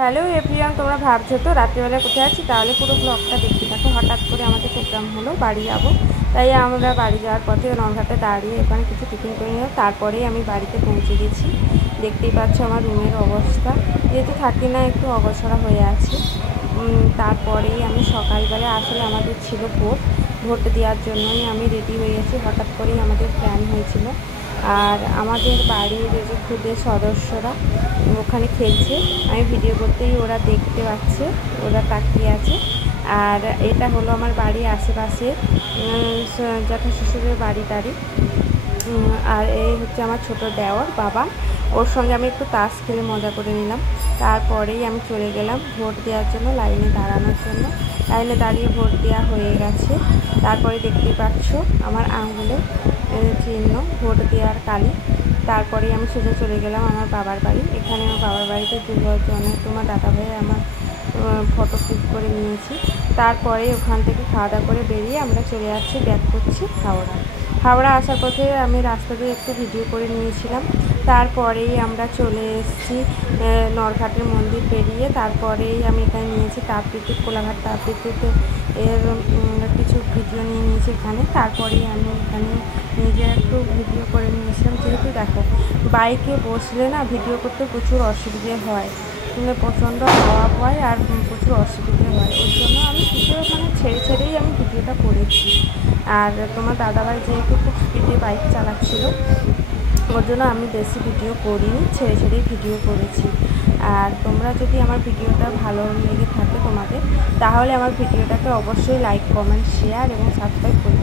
Hello everyone, তোমরা ভাবছো তো রাত্রিবেলা কোথায় আছি, তাহলে পুরো ব্লগটা দেখতে থাকো। হঠাৎ করে আমাদের প্রোগ্রাম হলো বাড়ি যাব, তাই আমরা বাড়ি যাওয়ার পথে নলঘাটে দাঁড়িয়ে এখানে কিছু টিফিন করে নিলাম। তারপরেই আমি বাড়িতে পৌঁছে গেছি। দেখতেই পাচ্ছ আমার রুমের অবস্থা, যেহেতু থাকি না একটু অগোছাড়া হয়ে আছে। তারপরেই আমি সকালবেলা আসলে আমাদের ছিল ভোট দেওয়ার জন্যই আমি রেডি হয়ে গেছি। হঠাৎ করেই আমাদের প্ল্যান হয়েছিল। আর আমাদের বাড়ির যে খুদের সদস্যরা ওখানে খেলছে, আমি ভিডিও করতেই ওরা দেখতে পাচ্ছে, ওরা তাকিয়ে আছে। আর এটা হলো আমার বাড়ির আশেপাশে জ্যাঠা শ্বশুরের বাড়ি। আর এই হচ্ছে আমার ছোট দেওর বাবা, ওর সঙ্গে আমি একটু তাস খেলে মজা করে নিলাম। তারপরেই আমি চলে গেলাম ভোট দেওয়ার জন্য, লাইনে দাঁড়ানোর জন্য। লাইনে দাঁড়িয়ে ভোট দেওয়া হয়ে গেছে। তারপরে দেখতেই পাচ্ছ আমার আঙুলে চিহ্ন, ভোট দেওয়ার কালি। তারপরেই আমি সোজা চলে গেলাম আমার বাবার বাড়ি। এখানে আমার বাবার বাড়িতে দুজনে তোমার দাদা ভাই আমার ফটো ক্লিক করে নিয়েছি। তারপরে ওখান থেকে খাওয়া দাওয়া করে বেরিয়ে আমরা চলে যাচ্ছি, ব্যাক করছি হাওড়া আসার পথে আমি রাস্তা দিয়ে একটু ভিডিও করে নিয়েছিলাম। তারপরেই আমরা চলে এসেছি নরঘাটের মন্দির পেরিয়ে। তারপরেই আমি এখানে নিয়েছি তাপবিদ্যুৎ, কোলাঘাট তাপবিদ্যুৎ এর কিছু ভিডিও নিয়ে নিয়েছি এখানে। তারপরেই আমি এখানে নিজে একটু ভিডিও করে নিয়েছিলাম। যেহেতু দেখো বাইকে বসলে না ভিডিও করতে প্রচুর অসুবিধে হয়, প্রচণ্ড হাওয়া হয় আর প্রচুর অসুবিধে হয়। ওই জন্য আমি ভিডিও ছেড়েই আমি ভিডিওটা করেছি। আর তোমার দাদাভাই যেহেতু খুব স্পিডে বাইক চালাচ্ছিল, ওর জন্য আমি বেশি ভিডিও করিনি, ছেড়েই ভিডিও করেছি। আর তোমরা যদি আমার ভিডিওটা ভালো লেগে থাকে তোমাদের, তাহলে আমার ভিডিওটাকে অবশ্যই লাইক, কমেন্ট, শেয়ার এবং সাবস্ক্রাইব করবে।